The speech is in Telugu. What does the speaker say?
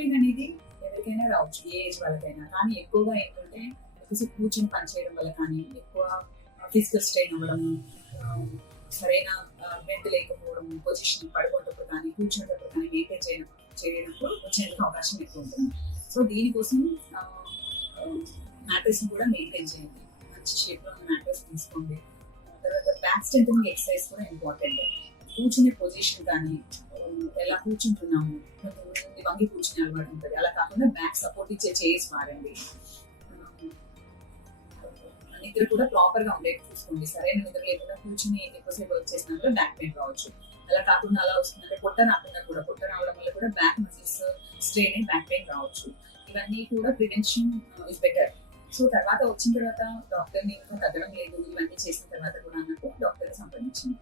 పెయిన్ అనేది ఎవరికైనా రావచ్చు, ఏ ఏజ్ వాళ్ళకైనా. కానీ ఎక్కువగా ఏంటంటే ఎక్కువసేపు కూర్చొని పనిచేయడం వల్ల కానీ, ఎక్కువ ఫిజికల్ స్ట్రెయిన్ అవ్వడం, సరైన బెడ్ లేకపోవడం, పొజిషన్ పడుకునేటప్పుడు కానీ, కూర్చునేటప్పుడు కానీ మెయింటైన్ చేయనప్పుడు వచ్చేందుకు అవకాశం ఎక్కువ ఉంటుంది. సో దీనికోసం మ్యాట్రెస్ కూడా మెయింటైన్ చేయండి. మంచి షేప్లో ఉన్న మ్యాట్రెస్ తీసుకోండి. తర్వాత బ్యాక్ స్ట్రెంథనింగ్ ఎక్సర్సైజ్ కూడా ఇంపార్టెంట్. కూర్చునే పొజిషన్ కానీ, ఎలా కూర్చుంటున్నాము, కొంతమంది వంగి కూర్చునే అలవాటు ఉంటుంది. అలా కాకుండా బ్యాక్ సపోర్ట్ ఇచ్చే చైర్స్ వాడండి. నిద్ర కూడా ప్రాపర్ గా ఉండేది చూసుకోండి. సరైన నిద్ర లేకుండా కూర్చుని ఎక్కువసేపు వర్క్ చేసినా కూడా బ్యాక్ పెయిన్ రావచ్చు. అలా కాకుండా అలా వస్తుందంటే పొట్ట రాకుండా కూడా, పొట్ట రావడం వల్ల కూడా బ్యాక్ మజిల్స్ స్ట్రెయిన్ అయి బ్యాక్ పెయిన్ రావచ్చు. ఇవన్నీ కూడా ప్రివెన్షన్ ఇస్ బెటర్. సో తర్వాత వచ్చిన తర్వాత డాక్టర్ని ఇంకా తగ్గడం లేదు, ఇవన్నీ చేసిన తర్వాత కూడా అన్నట్టు డాక్టర్ని సంప్రదించింది.